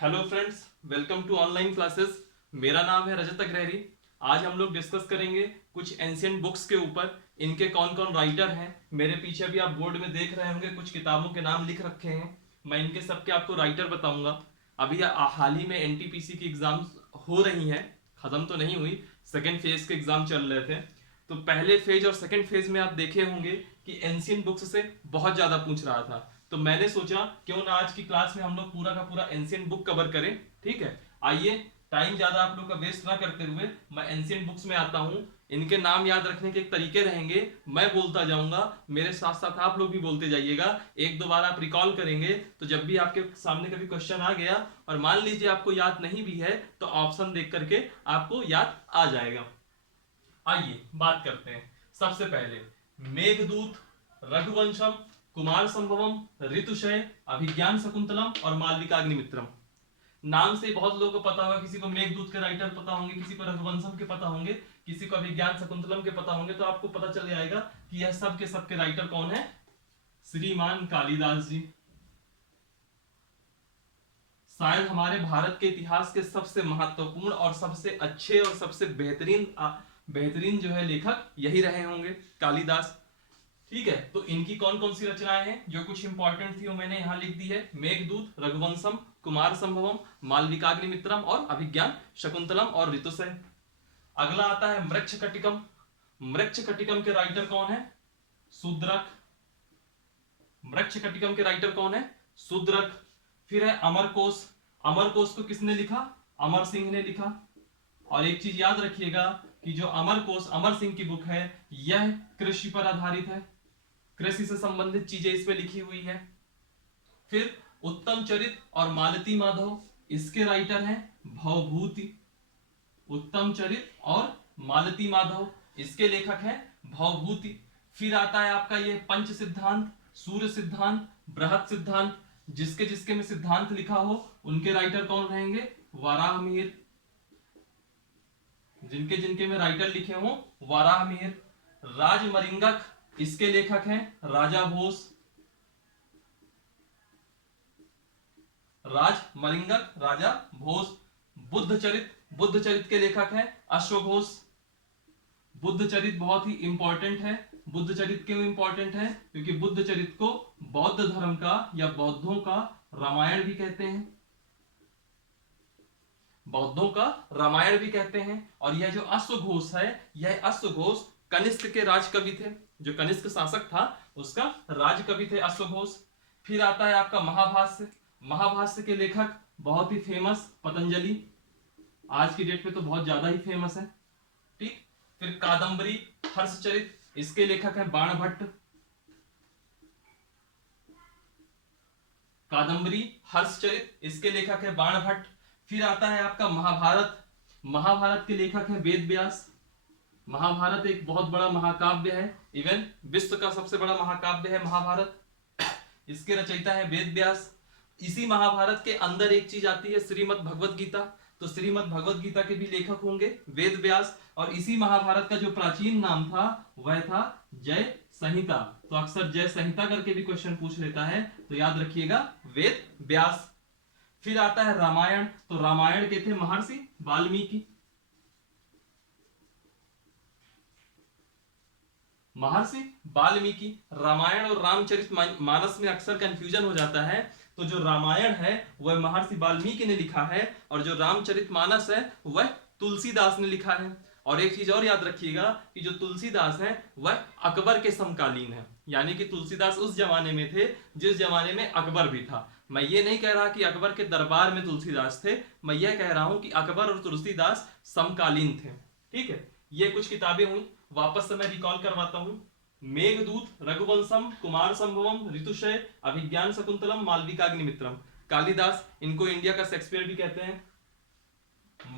Hello friends, welcome to online classes. मेरा नाम है रजत अग्रहरी। आज हम लोग डिस्कस करेंगे कुछ एंशियंट बुक्स के ऊपर। इनके कौन कौन राइटर हैं। मेरे पीछे भी आप बोर्ड में देख रहे होंगे, कुछ किताबों के नाम लिख रखे हैं। मैं इनके सबके आपको राइटर बताऊंगा। अभी हाल ही में एनटीपीसी की एग्जाम्स हो रही हैं, खत्म तो नहीं हुई। सेकेंड फेज के एग्जाम चल रहे थे। तो पहले फेज और सेकेंड फेज में आप देखे होंगे कि एंशियंट बुक्स से बहुत ज्यादा पूछ रहा था। तो मैंने सोचा क्यों ना आज की क्लास में हम लोग पूरा का पूरा एंशियंट बुक कवर करें। ठीक है, आइए टाइम ज्यादा आप लोग का वेस्ट ना करते हुए मैं एंशियंट बुक्स में आता हूँ। इनके नाम याद रखने के एक तरीके रहेंगे, मैं बोलता जाऊंगा, मेरे साथ साथ आप लोग भी बोलते जाइएगा। एक दो बार आप रिकॉल करेंगे तो जब भी आपके सामने कभी क्वेश्चन आ गया और मान लीजिए आपको याद नहीं भी है तो ऑप्शन देख करके आपको याद आ जाएगा। आइए बात करते हैं। सबसे पहले मेघदूत, रघुवंशम, कुमार संभवम, ऋतुशय, अभिज्ञान शकुंतलम और मालविकाग्निमित्रम। नाम से बहुत लोगों को पता होगा, किसी को मेघदूत के राइटर पता होंगे, किसी को रघुवंशम के पता होंगे, किसी को अभिज्ञान शकुंतलम के पता होंगे। तो आपको पता चल जाएगा कि यह सब के राइटर कौन है। श्रीमान कालिदास जी। शायद हमारे भारत के इतिहास के सबसे महत्वपूर्ण और सबसे अच्छे और सबसे बेहतरीन बेहतरीन जो है लेखक यही रहे होंगे, कालिदास। ठीक है, तो इनकी कौन कौन सी रचनाएं हैं जो कुछ इंपॉर्टेंट थी वो मैंने यहां लिख दी है। मेघदूत, रघुवंशम, कुमार संभवम, मालविकाग्निमित्रम और अभिज्ञान शकुंतलम और ऋतुसय। अगला आता है मृच्छकटिकम। मृच्छकटिकम के राइटर कौन है? शूद्रक। मृच्छकटिकम के राइटर कौन है? शूद्रक। फिर है अमरकोश। अमरकोश को किसने लिखा? अमर सिंह ने लिखा। और एक चीज याद रखिएगा कि जो अमरकोश अमर सिंह की बुक है यह कृषि पर आधारित है, कृषि से संबंधित चीजें इसमें लिखी हुई है। फिर उत्तम चरित और मालती माधव, इसके राइटर हैं भवभूति। उत्तम चरित और मालती माधव, इसके लेखक हैं भवभूति। फिर आता है आपका ये पंच सिद्धांत, सूर्य सिद्धांत, बृहत सिद्धांत। जिसके जिसके में सिद्धांत लिखा हो उनके राइटर कौन रहेंगे? वराहमिहिर। जिनके जिनके में राइटर लिखे हो वराहमिहिर। राजमरिंगक, इसके लेखक हैं राजा भोस। राजमरिंगक, राजा भोस। बुद्धचरित, बुद्धचरित के लेखक हैं अश्वघोष। बुद्धचरित बहुत ही इंपॉर्टेंट है। बुद्धचरित क्यों इंपॉर्टेंट है? क्योंकि बुद्धचरित को बौद्ध धर्म का या बौद्धों का रामायण भी कहते हैं। बौद्धों का रामायण भी कहते हैं। और यह जो अश्वघोष है, यह अश्वघोष कनिष्क के राजकवि थे। जो कनिष्क शासक था उसका राजकवि थे अश्वघोष। फिर आता है आपका महाभाष्य। महाभाष्य के लेखक बहुत ही फेमस पतंजलि, आज की डेट में तो बहुत ज्यादा ही फेमस है। ठीक। फिर कादंबरी, हर्षचरित, इसके लेखक है बाणभट्ट। कादंबरी, हर्षचरित, इसके लेखक है बाणभट्ट। फिर आता है आपका महाभारत। महाभारत के लेखक है वेद व्यास। महाभारत एक बहुत बड़ा महाकाव्य है, इवन विश्व का सबसे बड़ा महाकाव्य है महाभारत। इसके रचयिता है वेद व्यास। इसी महाभारत के अंदर एक चीज आती है श्रीमद् भगवत गीता। तो श्रीमद् भगवत गीता के भी लेखक होंगे वेद व्यास। और इसी महाभारत का जो प्राचीन नाम था वह था जय संहिता। तो अक्सर जय संहिता करके भी क्वेश्चन पूछ लेता है, तो याद रखिएगा वेद व्यास। फिर आता है रामायण। तो रामायण के थे महर्षि वाल्मीकि। महर्षि वाल्मीकि। रामायण और रामचरित मानस में अक्सर कंफ्यूजन हो जाता है। तो जो रामायण है वह महर्षि वाल्मीकि ने लिखा है और जो रामचरित मानस है वह तुलसीदास ने लिखा है। और एक चीज और याद रखिएगा कि जो तुलसीदास है वह अकबर के समकालीन है, यानी कि तुलसीदास उस जमाने में थे जिस जमाने में अकबर भी था। मैं ये नहीं कह रहा कि अकबर के दरबार में तुलसीदास थे, मैं यह कह रहा हूं कि अकबर और तुलसीदास समकालीन थे। ठीक है, ये कुछ किताबें हुई, वापस से मैं रिकॉल करवाता हूं। मेघदूत, रघुवंशम, कुमार संभवम, ऋतुशय, अभिज्ञान शकुंतलम, मालविकाग्निमित्रम। कालिदास, इनको इंडिया का शेक्सपियर भी कहते हैं।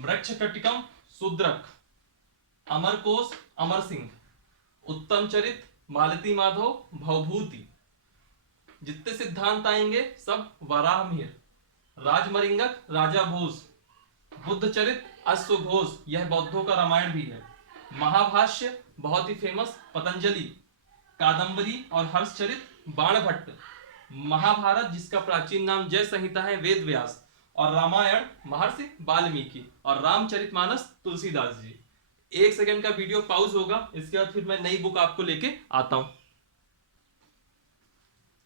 मृच्छकटिकम शूद्रक। अमरकोश अमर सिंह। उत्तम चरित मालती माधव भवभूति। जितने सिद्धांत आएंगे सब वराहमिहिर। राजमरिंगक राजा भोज। बुद्धचरित अश्वघोष, यह बौद्धों का रामायण भी है। महाभाष्य बहुत ही फेमस पतंजलि। कादंबरी और हर्षचरित बाणभट्ट। महाभारत जिसका प्राचीन नाम जय संहिता है वेद व्यास। और रामायण महर्षि वाल्मीकि और रामचरितमानस तुलसीदास जी। 1 सेकंड का वीडियो पॉज होगा, इसके बाद फिर मैं नई बुक आपको लेके आता हूं।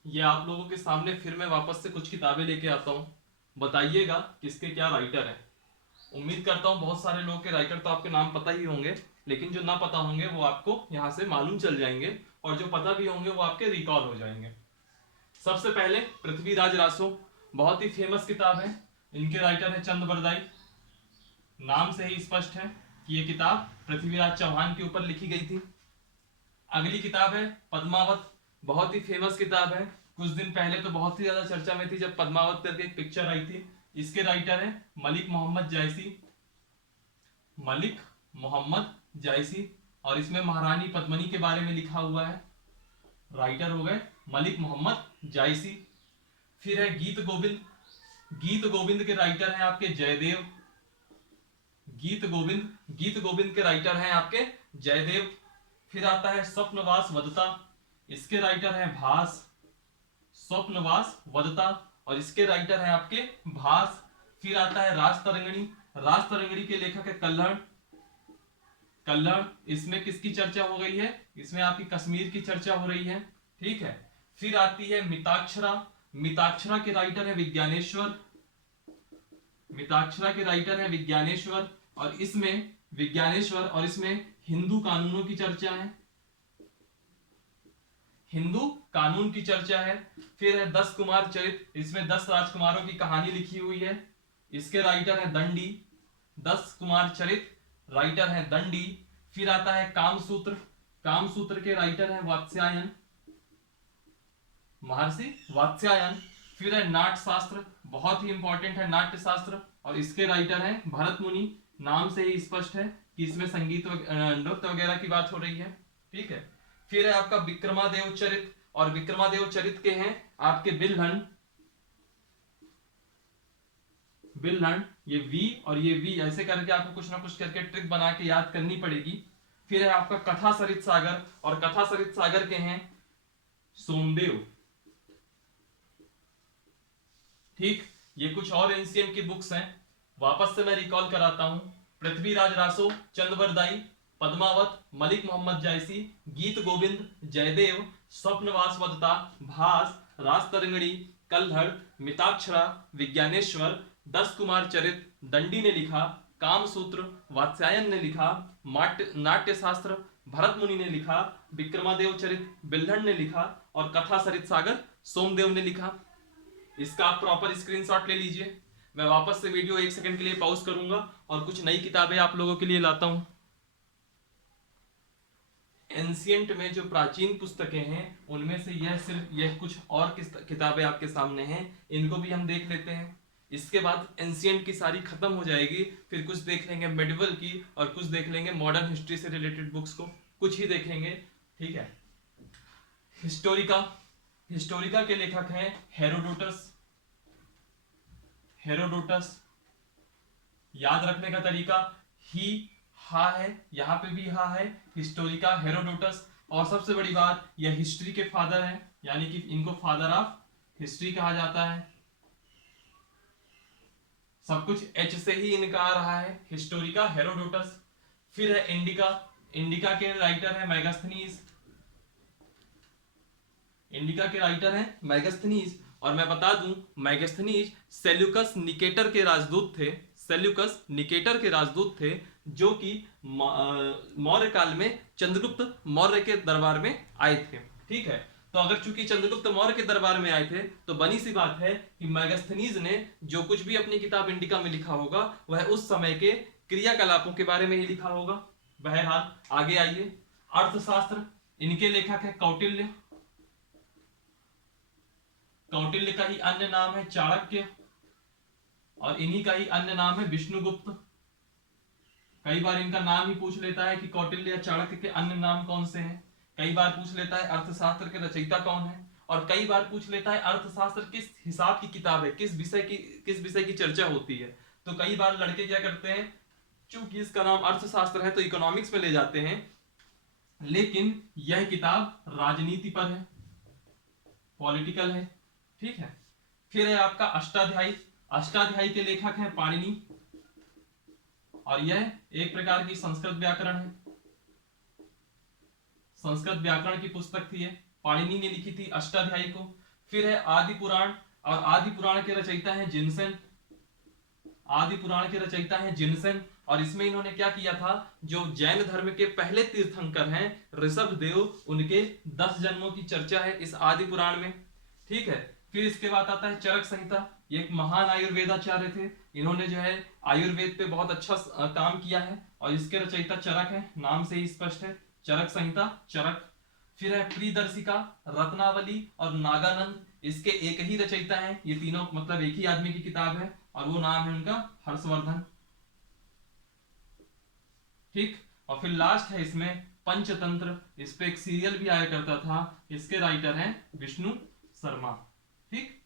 ये आप लोगों के सामने फिर मैं वापस से कुछ किताबें लेके आता हूं, बताइएगा किसके क्या राइटर है। उम्मीद करता हूं बहुत सारे लोगों के राइटर तो आपके नाम पता ही होंगे, लेकिन जो ना पता होंगे वो आपको यहाँ से मालूम चल जाएंगे, और जो पता भी होंगे वो आपके रिकॉल हो जाएंगे। सबसे पहले पृथ्वीराज रासो, बहुत ही फेमस किताब है। इनके राइटर है चंद बरदाई। नाम से ही स्पष्ट है कि ये किताब पृथ्वीराज चौहान के ऊपर लिखी गई थी। अगली किताब है पद्मावत, बहुत ही फेमस किताब है। कुछ दिन पहले तो बहुत ही ज्यादा चर्चा में थी जब पद्मावत करके एक पिक्चर आई थी। इसके राइटर है मलिक मोहम्मद जायसी। मलिक मोहम्मद जायसी, और इसमें महारानी पद्मिनी के बारे में लिखा हुआ है। राइटर हो गए मलिक मोहम्मद जायसी। फिर है गीत गोविंद। गीत गोविंद के राइटर हैं आपके जयदेव। गीत गोविंद के राइटर हैं आपके जयदेव। फिर आता है स्वप्नवास वदता, इसके राइटर हैं भास। स्वप्नवास वदता, और इसके राइटर हैं आपके भास। फिर आता है राजतरंगिणी। राजतरंगिणी के लेखक है कल्हड़। कल्हड़, इसमें किसकी चर्चा हो गई है? इसमें आपकी कश्मीर की चर्चा हो रही है। ठीक है। फिर आती है मिताक्षरा। मिताक्षरा के राइटर है विज्ञानेश्वर। मिताक्षरा के राइटर है विज्ञानेश्वर, और इसमें हिंदू कानूनों की चर्चा है। हिंदू कानून की चर्चा है। फिर है 10 कुमार चरित, इसमें 10 राजकुमारों की कहानी लिखी हुई है। इसके राइटर है दंडी। 10 कुमार चरित, राइटर है दंडी। फिर आता है कामसूत्र। कामसूत्र के राइटर है वात्स्यायन, महर्षि वात्स्यायन। फिर है नाट्य शास्त्र, बहुत ही इंपॉर्टेंट है नाट्य शास्त्र, और इसके राइटर हैं भरत मुनि। नाम से ही स्पष्ट है कि इसमें संगीत नृत्य वगैरह की बात हो रही है। ठीक है। फिर है आपका विक्रमादेव चरित, और विक्रमादेव चरित के हैं आपके बिल्हन। बिल्हन, ये वी और ये वी ऐसे करके आपको कुछ ना कुछ करके ट्रिक बना के याद करनी पड़ेगी। फिर है आपका कथा सरित सागर, और कथा सरित सागर के हैं सोमदेव। ठीक, ये कुछ और एंशिएंट की बुक्स हैं, वापस से मैं रिकॉल कराता हूं। पृथ्वीराज रासो, चंदबरदाई, पद्मावत, मलिक मोहम्मद जायसी, गीत गोविंद, जयदेव, स्वप्नवास वदता, भास, राजतरंगिणी, कल्हड़, मिताक्षरा, विज्ञानेश्वर, 10 कुमार चरित दंडी ने लिखा, कामसूत्र वात्स्यायन ने लिखा, नाट्य शास्त्र भरत मुनि ने लिखा, विक्रमादेव चरित बिल्हण ने लिखा, और कथा सरित सागर सोमदेव ने लिखा। इसका आप प्रॉपर स्क्रीनशॉट ले लीजिए। मैं वापस से वीडियो 1 सेकंड के लिए पॉज करूंगा और कुछ नई किताबें आप लोगों के लिए लाता हूं। एंशिएंट में जो प्राचीन पुस्तकें हैं उनमें से यह कुछ और किताबें आपके सामने हैं, इनको भी हम देख लेते हैं। इसके बाद एंशिएंट की सारी खत्म हो जाएगी, फिर कुछ देख लेंगे मेडिवल की, और कुछ देख लेंगे मॉडर्न हिस्ट्री से रिलेटेड बुक्स को, कुछ ही देखेंगे। ठीक है। हिस्टोरिका। हिस्टोरिका के लेखक हैं हेरोडोटस। हेरोडोटस, याद रखने का तरीका ही हा है, यहां पे भी हा है। हिस्टोरिका हेरोडोटस, और सबसे बड़ी बात यह हिस्ट्री के फादर हैं, यानी कि इनको फादर ऑफ हिस्ट्री कहा जाता है। सब कुछ एच से ही इनका आ रहा है, हिस्टोरिका हेरोडोटस। फिर है इंडिका। इंडिका के राइटर है मैगस्थनीज। इंडिका के राइटर हैं मैगस्थनीज, और मैं बता दूं मैगस्थनीज सेल्यूकस निकेटर के राजदूत थे। सेल्यूकस निकेटर के राजदूत थे, जो कि मौर्य काल में चंद्रगुप्त मौर्य के दरबार में आए थे। ठीक है। तो अगर चूंकि चंद्रगुप्त मौर्य के दरबार में आए थे, तो बनी सी बात है कि मैगस्थनीज ने जो कुछ भी अपनी किताब इंडिका में लिखा होगा वह उस समय के क्रियाकलापों के बारे में ही लिखा होगा। बहरहाल आगे आइए। अर्थशास्त्र, इनके लेखक है कौटिल्य। कौटिल्य का ही अन्य नाम है चाणक्य, और इन्हीं का ही अन्य नाम है विष्णुगुप्त। कई बार इनका नाम ही पूछ लेता है कि कौटिल्य या चाणक्य के अन्य नाम कौन से हैं। कई बार पूछ लेता है अर्थशास्त्र के रचयिता कौन है, और कई बार पूछ लेता है अर्थशास्त्र किस हिसाब की किताब है, किस विषय की चर्चा होती है। तो कई बार लड़के क्या करते हैं, चूंकि इसका नाम अर्थशास्त्र है तो इकोनॉमिक्स में ले जाते हैं, लेकिन यह किताब राजनीति पर है, पॉलिटिकल है। ठीक है। फिर है आपका अष्टाध्यायी। अष्टाध्यायी के लेखक हैं पाणिनि, और यह एक प्रकार की संस्कृत व्याकरण है, संस्कृत व्याकरण की पुस्तक थी, ये पाणिनि ने लिखी थी अष्टाध्यायी को। फिर है आदि पुराण, और आदि पुराण के रचयिता हैं जिनसेन, आदि पुराण के रचयिता हैं जिनसेन। और इसमें इन्होंने क्या किया था, जो जैन धर्म के पहले तीर्थंकर हैं ऋषभ देव, उनके 10 जन्मों की चर्चा है इस आदि पुराण में। ठीक है, फिर इसके बाद आता है चरक संहिता। ये एक महान आयुर्वेदाचार्य थे, इन्होंने जो है आयुर्वेद पे बहुत अच्छा काम किया है, और इसके रचयिता चरक है, नाम से ही स्पष्ट है, चरक संहिता चरक। फिर है प्रियदर्शिका, रत्नावली और नागानंद, इसके एक ही रचयिता हैं, ये तीनों मतलब एक ही आदमी की किताब है, और वो नाम है उनका हर्षवर्धन। ठीक, और फिर लास्ट है इसमें पंचतंत्र, इस पे एक सीरियल भी आया करता था, इसके राइटर हैं विष्णु शर्मा। ठीक,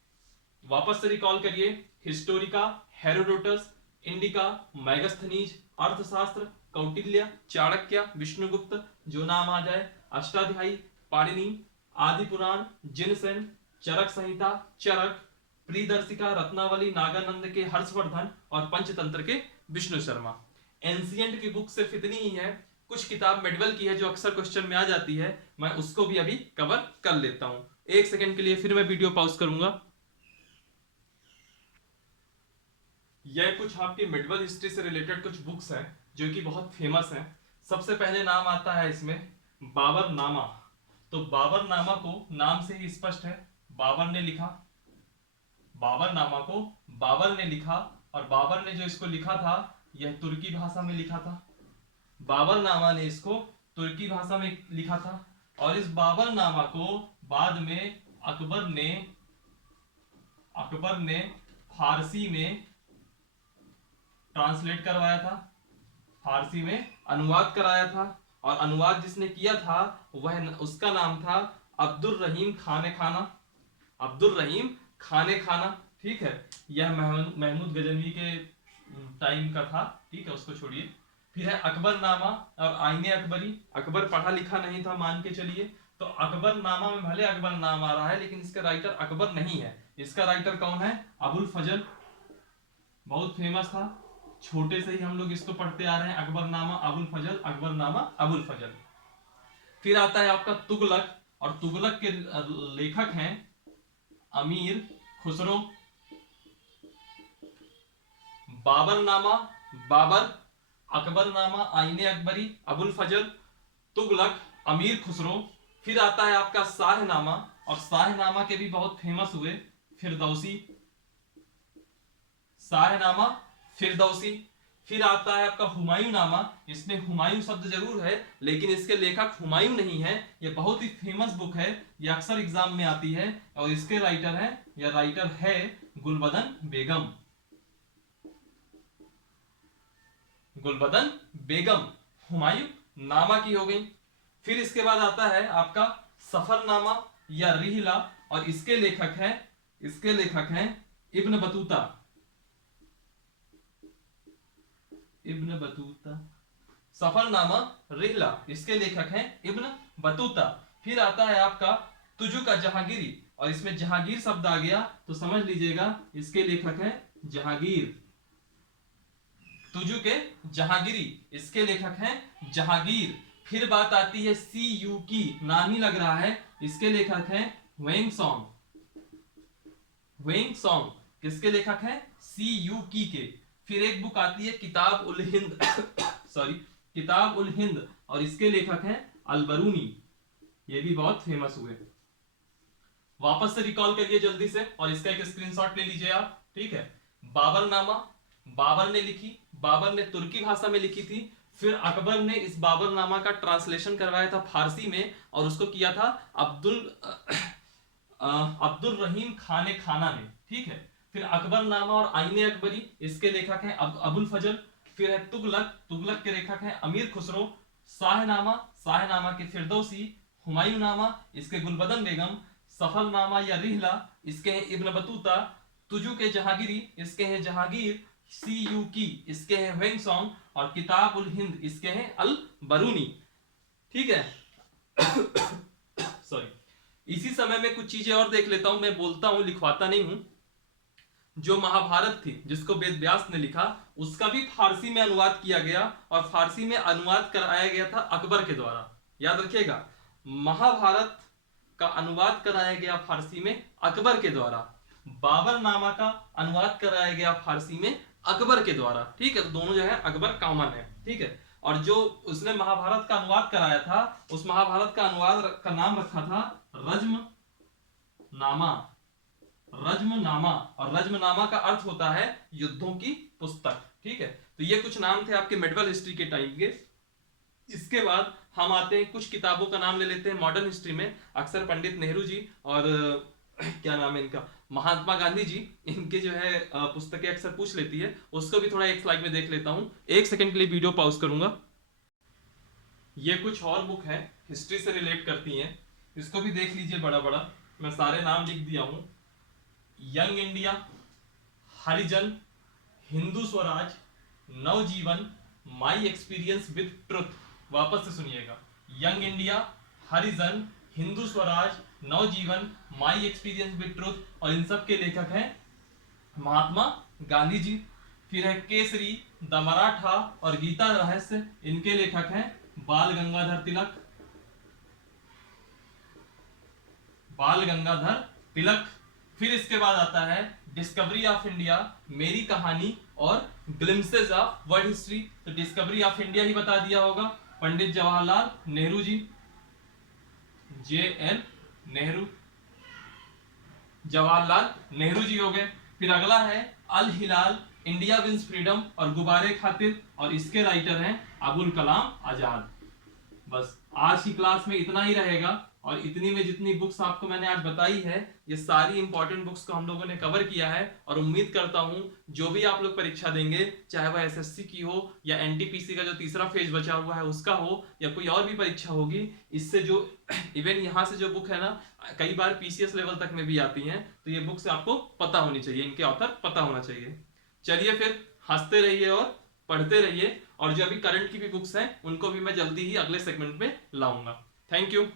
वापस से रिकॉल करिए, हिस्टोरिका, हेरोडोटस, इंडिका, मैगस्थनीज, अर्थशास्त्र, कौटिल्य, चाणक्य, विष्णुगुप्त, जो नाम आ जाए, अष्टाध्यायी, पाणिनि, आदि पुराण, जिनसेन, चरक संहिता चरक, प्रियदर्शिका, रत्नावली, नागानंद के हर्षवर्धन, और पंचतंत्र के विष्णु शर्मा। एंशिएंट की बुक सिर्फ इतनी ही है, कुछ किताब मेडवल की है जो अक्सर क्वेश्चन में आ जाती है, मैं उसको भी अभी कवर कर लेता हूं। एक सेकंड के लिए फिर मैं वीडियो पॉज करूंगा। यह कुछ आपकी मेडवल हिस्ट्री से रिलेटेड कुछ बुक्स हैं जो कि बहुत फेमस हैं। सबसे पहले नाम आता है इसमें बाबर नामा। तो बाबर नामा को नाम से ही स्पष्ट है, बाबर ने लिखा, बाबर नामा को बाबर ने लिखा, और बाबर ने जो इसको लिखा था यह तुर्की भाषा में लिखा था। बाबर नामा ने इसको तुर्की भाषा में लिखा था, और इस बाबर नामा को बाद में अकबर ने फारसी में ट्रांसलेट करवाया था, फारसी में अनुवाद कराया था, और अनुवाद जिसने किया था वह उसका नाम था अब्दुल रहीम खाने खाना, अब्दुल रहीम खाने खाना। ठीक है, यह महमूद गजनवी के टाइम का था। ठीक है, उसको छोड़िए। फिर है अकबरनामा और आईने अकबरी। अकबर पढ़ा लिखा नहीं था मान के चलिए, तो अकबरनामा में भले अकबर नाम आ रहा है लेकिन इसका राइटर अकबर नहीं है। इसका राइटर कौन है, अबुल फजल, बहुत फेमस था, छोटे से ही हम लोग इसको पढ़ते आ रहे हैं, अकबरनामा अबुल फजल, अकबरनामा अबुल फजल। फिर आता है आपका तुगलक, और तुगलक के लेखक हैं अमीर खुसरो। बाबरनामा बाबर, अकबरनामा आईने अकबरी, अबुल फजल, तुगलक, अमीर खुसरो। फिर आता है आपका शाहनामा, और शाहनामा के भी बहुत फेमस हुए फिरदौसी, शाहनामा फिरदौसी। फिर आता है आपका हुमायूं नामा, इसमें हुमायूं शब्द जरूर है लेकिन इसके लेखक हुमायूं नहीं है। यह बहुत ही फेमस बुक है, यह अक्सर एग्जाम में आती है, और इसके राइटर है, या राइटर है गुलबदन बेगम, गुलबदन बेगम। हुमायूं नामा की हो गई। फिर इसके बाद आता है आपका सफरनामा या रिहला, और इसके लेखक हैं Ibn Battuta, Ibn Battuta. Safarnama रिहला, इसके लेखक हैं इब्न बतूता। फिर आता है आपका तुजु का जहांगीरी, और इसमें जहांगीर शब्द आ गया तो समझ लीजिएगा इसके लेखक हैं जहांगीर, तुजु के जहांगीरी, इसके लेखक हैं जहांगीर। फिर बात आती है सी यू की, नाम ही लग रहा है, इसके लेखक हैं वेंग सॉन्ग, वेंग सॉन्ग, किसके लेखक हैं, सी यू की के। फिर एक बुक आती है किताब उल हिंद सॉरी, किताब उल हिंद, और इसके लेखक हैं अलबरूनी, ये भी बहुत फेमस हुए। वापस से रिकॉल करिए जल्दी से, और इसका एक स्क्रीनशॉट ले लीजिए आप। ठीक है, बाबरनामा बाबर ने लिखी, बाबर ने तुर्की भाषा में लिखी थी। फिर अकबर ने इस बाबरनामा का ट्रांसलेशन करवाया था फारसी में, और उसको किया था अब्दुल रहीम खाने खाना ने। ठीक है, फिर अकबरनामा और आईने अकबरी, इसके लेखक हैं अबुल फजल। फिर है तुगलक, तुगलक के लेखक हैं अमीर खुसरो। शाहनामा, शाहनामा के फिरदौसी। हुमायूं नामा, इसके गुलबदन बेगम। सफरनामा या रिहला, इसके हैं इब्न बतूता। तुजु के जहांगीरी, इसके हैं जहांगीर। सी यू की, इसके हैं वेंग सॉन्ग, और किताब उल हिंद, इसके हैं अल बरूनी। ठीक है सॉरी, इसी समय में कुछ चीजें और देख लेता हूं, मैं बोलता हूं लिखवाता नहीं हूं। जो महाभारत थी जिसको वेद व्यास ने लिखा, उसका भी फारसी में अनुवाद किया गया और फारसी में अनुवाद कराया गया था अकबर के द्वारा। याद रखिएगा, महाभारत का अनुवाद कराया गया फारसी में अकबर के द्वारा, बाबरनामा का अनुवाद कराया गया फारसी में अकबर के द्वारा। ठीक है, तो दोनों जो है अकबर कॉमन है। ठीक है, और जो उसने महाभारत का अनुवाद कराया था, उस महाभारत का अनुवाद का नाम रखा था रज्मनामा। रज्मनामा, और रज्मनामा का अर्थ होता है युद्धों की पुस्तक। ठीक है, तो ये कुछ नाम थे आपके मेडिवल हिस्ट्री के टाइम के। इसके बाद हम आते हैं कुछ किताबों का नाम ले लेते हैं मॉडर्न हिस्ट्री में। अक्सर पंडित नेहरू जी और क्या नाम है इनका, महात्मा गांधी जी, इनके जो है पुस्तकें अक्सर पूछ लेती है। उसको भी थोड़ा एक स्लाइड में देख लेता हूं। एक सेकंड के लिए वीडियो पॉज करूंगा। ये कुछ और बुक है हिस्ट्री से रिलेट करती हैं, इसको भी देख लीजिए। बड़ा बड़ा मैं सारे नाम लिख दिया हूं। Young India, Harijan, Hindu Swaraj, Navajivan, my experience with truth. वापस से सुनिएगा, young India, Harijan, Hindu Swaraj, Navajivan, my experience with truth, और इन सब के लेखक हैं महात्मा गांधी जी। फिर है केसरी, द मराठा और गीता रहस्य, इनके लेखक हैं बाल गंगाधर तिलक। बाल गंगाधर तिलक। फिर इसके बाद आता है डिस्कवरी ऑफ इंडिया, मेरी कहानी और ग्लिम्सेस ऑफ वर्ल्ड हिस्ट्री। तो डिस्कवरी ऑफ इंडिया ही बता दिया होगा, पंडित जवाहरलाल नेहरू जी, JN नेहरू, जवाहरलाल नेहरू जी हो गए। फिर अगला है अल हिलाल, इंडिया विंस फ्रीडम और गुब्बारे खातिर, और इसके राइटर हैं अबुल कलाम आजाद। बस आज की क्लास में इतना ही रहेगा, और इतनी में जितनी बुक्स आपको मैंने आज बताई है, ये सारी इंपॉर्टेंट बुक्स को हम लोगों ने कवर किया है। और उम्मीद करता हूं जो भी आप लोग परीक्षा देंगे, चाहे वह SSC की हो या NTPC का जो तीसरा फेज बचा हुआ है उसका हो, या कोई और भी परीक्षा होगी, इससे जो इवन यहाँ से जो बुक है ना, कई बार PCS लेवल तक में भी आती हैं, तो ये बुक्स आपको पता होनी चाहिए, इनके ऑथर पता होना चाहिए। चलिए फिर हंसते रहिए और पढ़ते रहिए, और जो अभी करंट की भी बुक्स हैं उनको भी मैं जल्दी ही अगले सेगमेंट में लाऊंगा। Thank you.